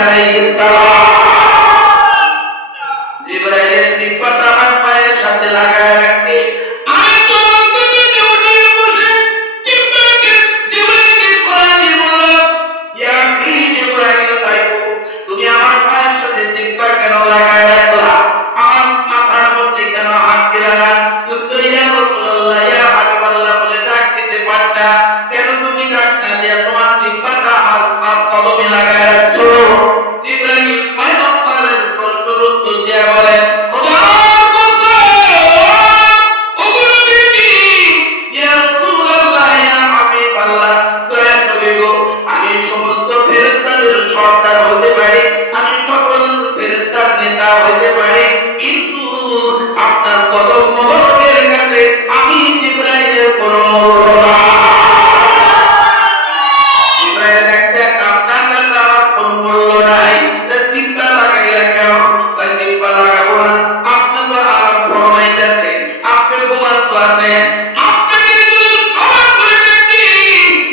আলাইহিস সালাম জিবরাইলের জিহ্বাটা আমার পায়ের সাথে লাগায় রাখছে। আমি তখন থেকে উঠে বসে জিহ্বাকে জিবরাইলকে সরাই বললাম, ইয়া আখি জিবরাইল ভাই, তুমি আমার পায়ের সাথে জিহ্বা কেন লাগায় রাখলা? আমার মাথার মধ্যে কেন হাত দিলা না? কিন্তু ইয়া রাসূলুল্লাহ, ইয়া হাবিবাল্লাহ বলে ডাক দিতে পারতা, কেন তুমি ডাক না দিয়া তোমার জিহ্বাটা আমার কদমে লাগায় রাখছো? জিবরাইল পয়গম্বরের প্রশ্নের উত্তর দিয়া বলে, খোদার কসম, ওগো নবী, ইয়া রাসূলুল্লাহ, ইয়া হাবিবাল্লাহ, দয়া করে গো, আমি সমস্ত ফেরেশতাদের সর্দার হতে পারি, আমি সকল ফেরেশতার নেতা হতে পারি, কিন্তু আপনার কদম মোবারকের কাছে আমি জিবরাইলের কোনো মূল্য না। জিবরাইল একটা আপনার কাছে আমার কোনো মূল্য নাই, চিন্তা লাগাইলা কেন? চিন্তা লাগাবো না, আপনি তো আমার ফরমাইতেছে, আপনি প্রমাণ তো আছে, আপনাকে যদি সরাসরি ডাকি,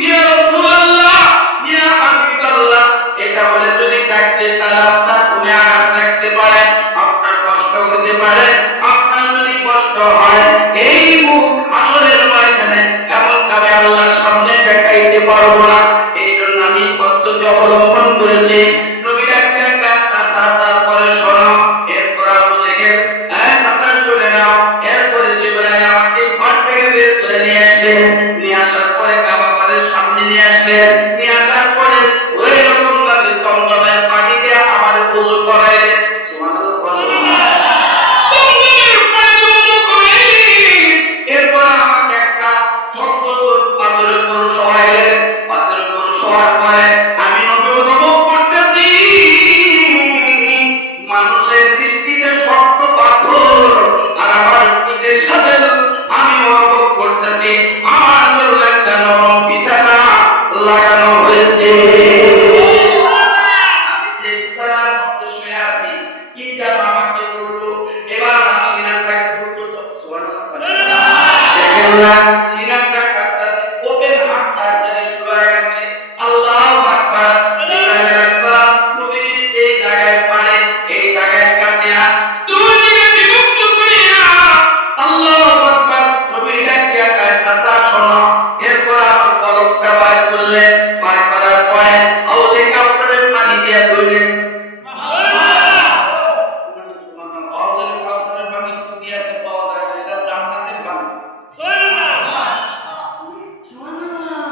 ইয়া রাসূলুল্লাহ, ইয়া হাবিবাল্লাহ এটা বলে যদি ডাকতে, তাহলে আপনার ঘুমে আঘাত লাগতে পারে, আপনার কষ্ট হতে পারে, আপনার যদি কষ্ট হয় এই মুখ হাসরের ময়দানে এমন ভাবে আল্লাহর সামনে দেখাইতে পারবো না। এই জন্য আমি পদ্ধতি অবলম্বন করেছি। নবী ডাকতে চাচা, তারপরে শোনো, এরপর আবু জেহেল, চাচা শুনে নাও, এরপরে জিবরাইল আমাকে ঘর থেকে বের করে নিয়ে আসবে, নিয়ে আসার পরে কাবা ঘরের সামনে নিয়ে আসবে, নিয়ে আসার পরে ওই রকম ভাবে চমচমের পানি দিয়ে আমার ওযু করাইলে, সুবহানাল্লাহ বলুন, এরপর আমাকে একটা শক্ত পাথরের উপর শোয়াইলেন, পাথরের উপর শোয়ার পরে আমি নবী অনুভব করতেছি মানুষের দৃষ্টিতে শক্ত পাথর, আর আমার পিঠের সাথে আমি অনুভব করতেছি আমার জন্য একটা নরম বিছানা লাগানো হয়েছে। আমি সেই বিছানার মধ্যে শুয়ে আছি, কি যেন আমাকে বললো, এবার আমার সিনার কাছে বললো, সুবহানাল্লাহ দেখেন না, সিনারটা কাটতে ওপেন হার্ট সার্জারি শুরু হয়ে গেছে। আল্লাহু আকবার। জিবরাইল আলাইহিস সালাম নবীর এই জায়গায় পারে, এই জায়গায় কাটিয়া দুই দিকে বিভক্ত করিয়া, আল্লাহু আকবার, নবী ডাকিয়া কয়, চাচা শোনো, এরপর আমার পলকটা বাইর করলেন, বাইর করার পরে হাউজে কাউসারের পানি দিয়া ধরলেন, সুবহানাল্লাহ সুবহানাল্লাহ, হাউজে কাউসারের পানি দুনিয়াতে পাওয়া যায় না, এটা জান্নাতের পানি, সুবহানাল্লাহ সুবহানাল্লাহ,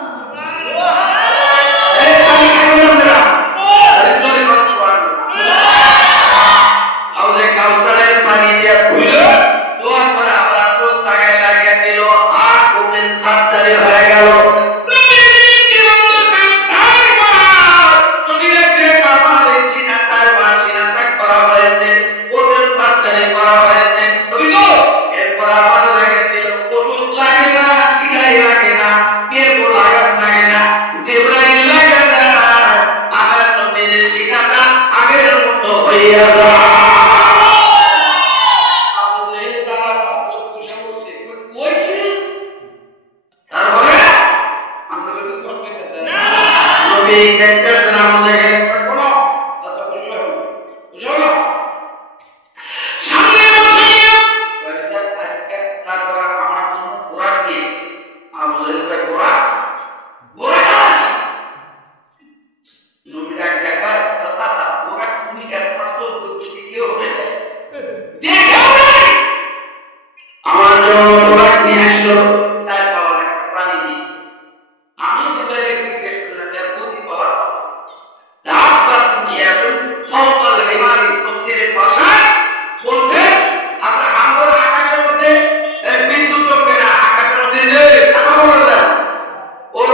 এই পানি কেমন না? আরে জোরে বল সুবহানাল্লাহ। হাউজে কাউসারের পানি দিয়া ধুইল, ধোয়ার পরে আবার আসল জায়গায় লাগিয়ে দিল, হার্ট ওপেন সার্জারি হয়ে গেল। এরপর আবার লাগিয়ে দিল, ওষুধ লাগে না, সিলাই লাগে না, কেবল আঘাত লাগে না, জিবরাইল লাগে না, আঘাত নবীর সিনাটা আগের মতো হইয়া যায়। তারপরে আমরা কষ্ট পেতেছে না, নবী দেখতেছেন আবু জেহেল, শোনো, আচ্ছা বুঝলো না, সামনে বসিয়া আজকে তারপর আমার জন্য ঘোড়া দিয়েছে। আবু জেহেল ভাই ঘোড়া নবী ডাক দেখা, চাচা ঘোড়া তুমি কেন কষ্ট করতে কি হবে? দেখো আমার জন্য ঘোড়া নিয়ে আসলো, স্যার পাওয়ার একটা প্রাণী দিয়েছে। আমি জিবরাইলকে জিজ্ঞেস করলাম, এর প্রতি পাওয়ার কথা দাঁত নিয়ে আসুন, সকল হিমালয় তফসিরের ভাষায় বলছে, আচ্ছা আমাদের আকাশের মধ্যে বিদ্যুৎ চমকে না, আকাশের মধ্যে যে ছাতা বলা যায় ওর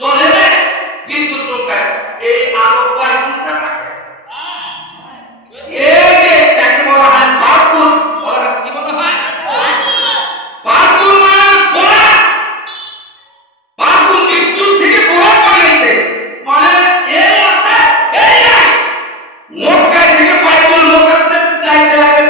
জলে বিদ্যুৎ চমকায়, এই আলো কোনটা থাকে, এই যে এটাকে বলা হয় বারকুল, বলা হয় কি বলা হয় বারকুল, মানে পোড়া, বারকুল বিদ্যুৎ থেকে পোড়া বানাইছে, মানে এই আছে এই নাই, মক্কা থেকে বাইতুল মুকাদ্দাস যাইতে লাগে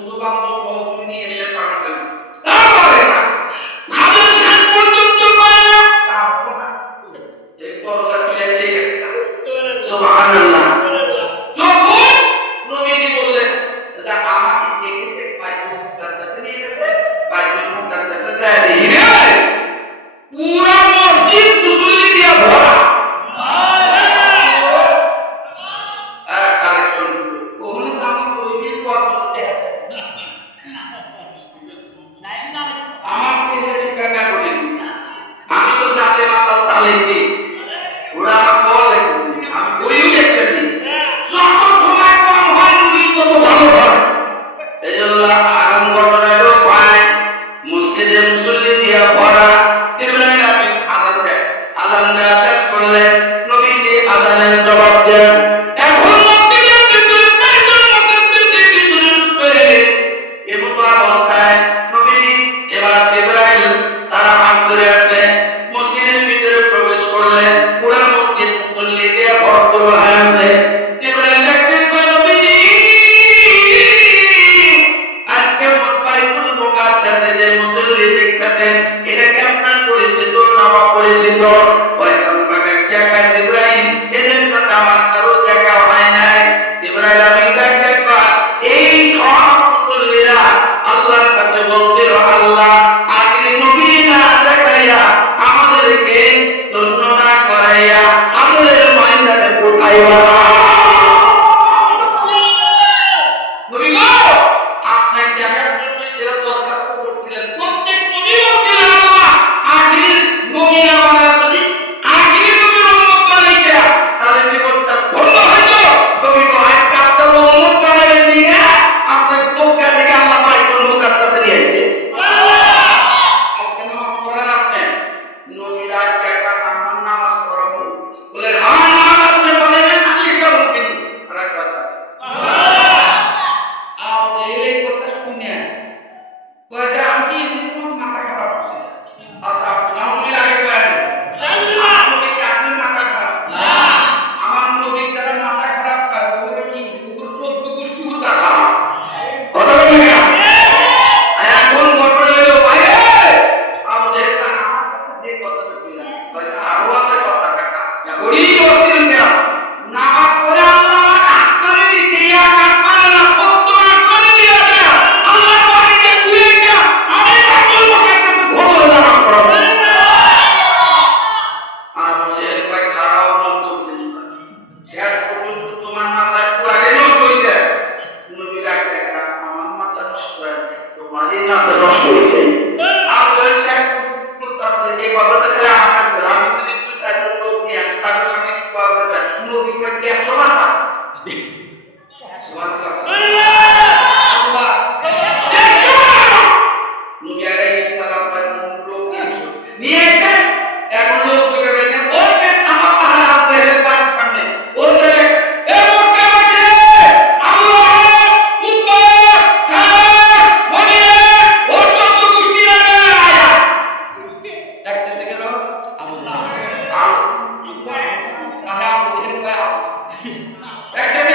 বন্ধু বান্ধব সহযোগী নিয়ে এসে টানাতে তা পারে না, ভালো শেষ পর্যন্ত পায় না, তা হবে না। এই দরজা খুলে দিয়ে গেছে। সুবহানাল্লাহ। যখন নবীজি বললেন যে আমাকে এখানে বাইতুল মুকাদ্দাসে নিয়ে গেছে, বাইতুল মুকাদ্দাসে যায় দেখি রে পুরা মসজিদ মুসল্লি দিয়ে ভরা। আমি তো সাথে মাতাল তালেছি, ওরা আমার বলে আমি বইও দেখতেছি, যত সময় কম হয় তুমি তত ভালো হয়। এই জন্য আরাম ঘটনারও পায় মসজিদে মুসল্লি দিয়া ভরা। জিবরাইল আমিন আযান দেয়, আযান দেওয়া শেষ করলে নবীজি আযানের জবাব দেন। এখন মসজিদের ভিতরে বাইতুল মুকাদ্দাসের ভিতরে ঢুকবে, এমন অবস্থায় নবীজি এবার জিবরাইল তারা হাত ধরে আছে মসজিদের ভিতরে প্রবেশ করলেন। পুরা মসজিদ মুসল্লি দিয়ে ভরপুর হয়ে আছে। জিবরাইল দেখতেন নবীজি আজকে বাইতুল মুকাদ্দাসে যে মুসল্লি দেখতেছেন এটা কি আপনার পরিচিত না অপরিচিত? দেখা জিবরাইল এদের সাথে আমার কারো দেখা হয় নাই। জিবরাইল আমি দেখবা এই সব মুসল্লিরা আল্লাহর কাছে বলছিল, আল্লাহ আগে নবী না দেখাইয়া আমাদেরকে ধন্য না করাইয়া হাসরের ময়দানে উঠাইবা। নবী গো আপনি দেখার জন্য এরা দরখাস্ত করছিলেন, প্রত্যেক নবী বলছিলেন আল্লাহ আগে নবী আমাদের যদি আগে নবীর উম্মত বানাইতে তাহলে জীবনটা ধন্য হইতো। নবী গো আজকে আপনার উম্মত বানাইলেন নিয়ে আপনার মক্কা থেকে আল্লাহ বাইতুল মুকাদ্দাসে নিয়ে আসছে। আজকে নামাজ পড়েন আপনি, নবী ডাক দেখা আমার নামাজ পড়াবো বলে হ্যাঁ নামাজ আপনি পড়েন আমি কেমন কিন্তু আর কথা আমাদের এই কথা শুনে কয় যে আমি মাথা খারাপ করছি। আচ্ছা আপনি নাউজুবিল্লাহ আগে করেন আপনি কি আপনি মাথা খারাপ না? আমার নবী যারা মাথা খারাপ করে ওগুলো কি ওগুলো 14 গোষ্ঠী হুদা খারাপ কথা বলি না। এখন ঘটনা হলো ভাই আমাদের আমার কাছে যে কথাটা বললাম আরো আছে কথা কাকা ওই বলছিলেন কেন নামাজ পড়ে আল্লাহ আসমানে নিচে আকাশ পারে না, সত্য আসমানে দিয়ে আল্লাহ বাড়িতে ঘুরে গিয়া আমি বাইতুল মুকাদ্দাসে ভোরে নামাজ পড়াছি। আর এর কয় খারাপ মন্তব্য দিন শেষ পর্যন্ত তোমার মাথায় পুরো আগে নষ্ট হয়েছে। নবী ডাক দেখা আমার মাথা নষ্ট হয় তোমারই মাথা নষ্ট হয়েছে। আর ওই শেখ মুস্তাফা এই কথাটা খেলে আমার কাছে বলে আমি যদি 2-4 লোক নিয়ে আসি তাদের সঙ্গে কি পাবে নবী কয় 100 মাথা সুবহানাল্লাহ আল্লাহ 100 মাথা নবী আলাইহিস সালাম লোক নিয়ে এসে এখন লোক জোগাড় করে ওই কে সামা পাহাড় আমাদের বাড়ির সামনে ওই যে এই মক্কা আছে আল্লাহ উম্মাহ ছাড় বলে ওর যত গোষ্ঠী আছে আয়া দেখতেছে কেন আল্লাহ তাহলে আমাদের দেখতেছে